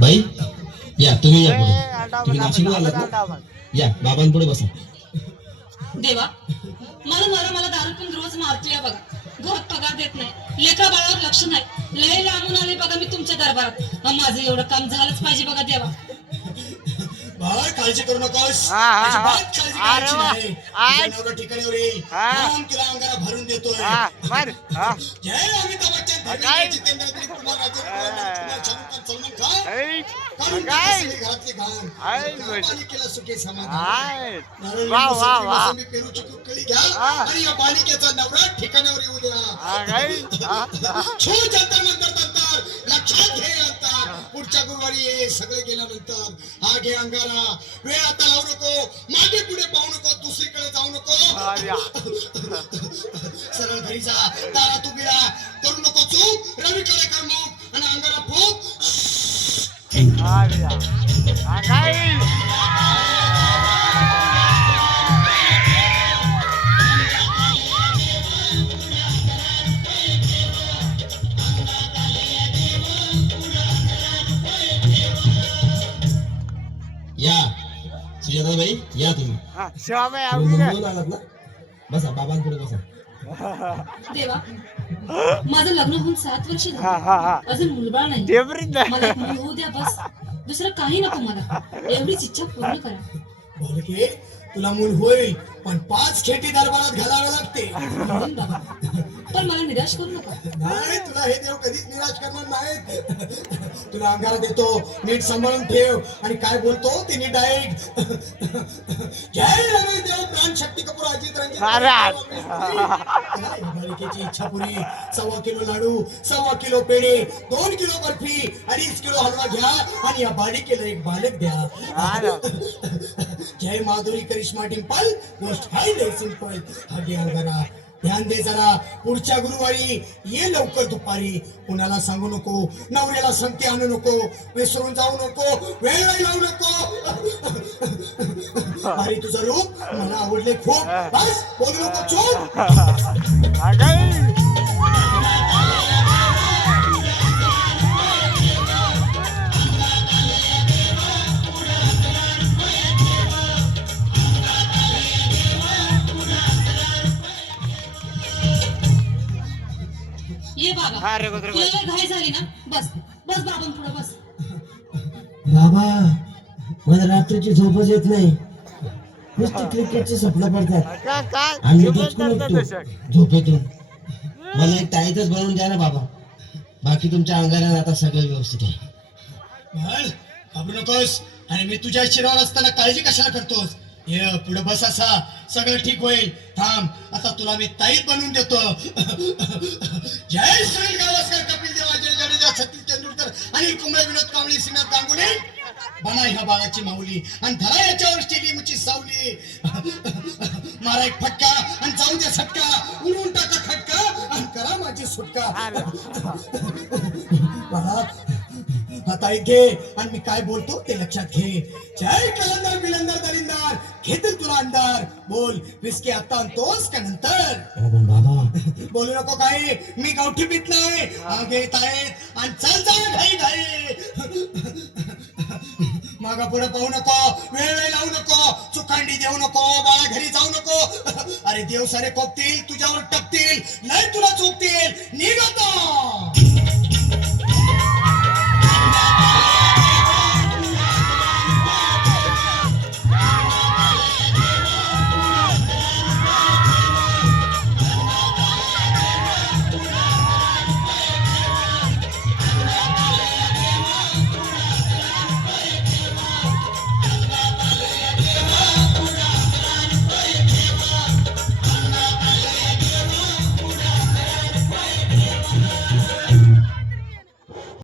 बाई या तुम्ही या पुढे तुम्ही नाशिकला आलात ना या बाबांपुढे बसा देवा मला मला दारू पण रोज मारतोय बघा घरात पगार देत नाही लेकरा बाळावर लक्ष नाही लय लांबून आले बघा मी तुमच्या दरबारात माझं एवढं काम झालंच पाहिजे बघा देवा बाळ काळजी करू नकोस अजिबात काळजी करायची नाही नवरा ठिकाणीवर येईल म्हणून तुला अंगारा भरून देतोय जय अमिताभ बच्चन जितेंद्र कुमार सलमान खान घरातले घाण बालिकेला सुखे समाधान पेरू चिकू कळी घ्या आणि या बालिकेचा नवरा ठिकाणावर येऊ द्या छू जंतर मंतर तंतर लक्षात घे अंतर पुढच्या गुरुवारी ये सगळे गेल्यानंतर हा घे अंगारा वेळ आता लावू नको मागे पुढे पाहू नको दुसरीकडे जाऊ नको सरळ घरी जा दारात उभीरा करू नको चूक रवीकडे कर मग आणि अंगारा फूक या सुजाताबाई या तुम्ही मुंबईहून आलात ना बसा बाबांपुढे बसा देवा माझं लग्न होऊन 7 वर्ष झाली अजून मुलबाळ नाही मला एक मुल होऊ द्या बस दुसरं काही नको मला एवढीच इच्छा पूर्ण करा बालके तुला मूल होईल पण 5 खेटी दरबारात घालावे लागते पण मला निराश करू नका नाही तुला हे देव कधीच निराश करणार नाहीत तुला अंगारा देतो नीट सांभाळून ठेव आणि काय बोलतो ते नीट ऐक जय रवी देव प्राण शक्ती कपूर अजित रंग बालिकेची इच्छा पुरी 1.25 किलो लाडू 1.25 किलो पेढे 2 किलो बर्फी 2.5 किलो हलवा घ्या आणि या बालिकेला एक बालक द्या जय माधुरी करिश्मा डिंपल गोष्ट हाय लय सिंपल हा घे अंगारा ध्यान दे जरा पुढच्या गुरुवारी ये लवकर दुपारी कुणाला सांगू नको नवऱ्याला संगती आणू नको विसरून जाऊ नको वेळ लावू नको अरे तुझं रूप मला आवडले खूप बस बोलू नको चूप ये बाबा तुला घाई झाली ना बस बस बाबा पुढे बस बाबा मला रात्रीची झोपच येत नाही नुसती क्रिकेटची स्वप्न पडतात आम्ही झोपेतून मला एक ताईतच बनवून द्या ना बाबा बाकी तुमच्या अंगाला आता सगळं व्यवस्थित आहे घाबरू नकोस आणि मी तुझ्या शिरावर असताना काळजी कशाला करतोस ये पुढे बस असा सगळं ठीक होईल थांब आता तुला मी ताईत बनवून देतो जय सुनील गावस्कर कपिल देव अजय जडेजा सतीश तेंडुलकर अनिल कुंबळे विनोद कांबळे श्रीनाथ गांगुली बना ह्या बाळाची माऊली आणि धरा याच्यावर स्टेडियमची सावली मारा एक फटका आणि जाऊ द्या सटका उडवून टाका खटका आणि करा माझी सुटका आता घे आणि मी काय बोलतो ते लक्षात घे जय कलंदर बिलंदर दरिंदर घेतील तुला अंधार बोल विस्की आता आणतोस का नंतर बाबा बोलू नको काही मी गावठी पित नाही घेत आहेत आणि चल चल घाई घाई मागा पुढे पाहू नको वेळ लावू नको चुकांडी देऊ नको बाळा घरी जाऊ नको अरे देव सारे कोपतील तुझ्यावर टपतील नाही तुला चोपतील निघ आता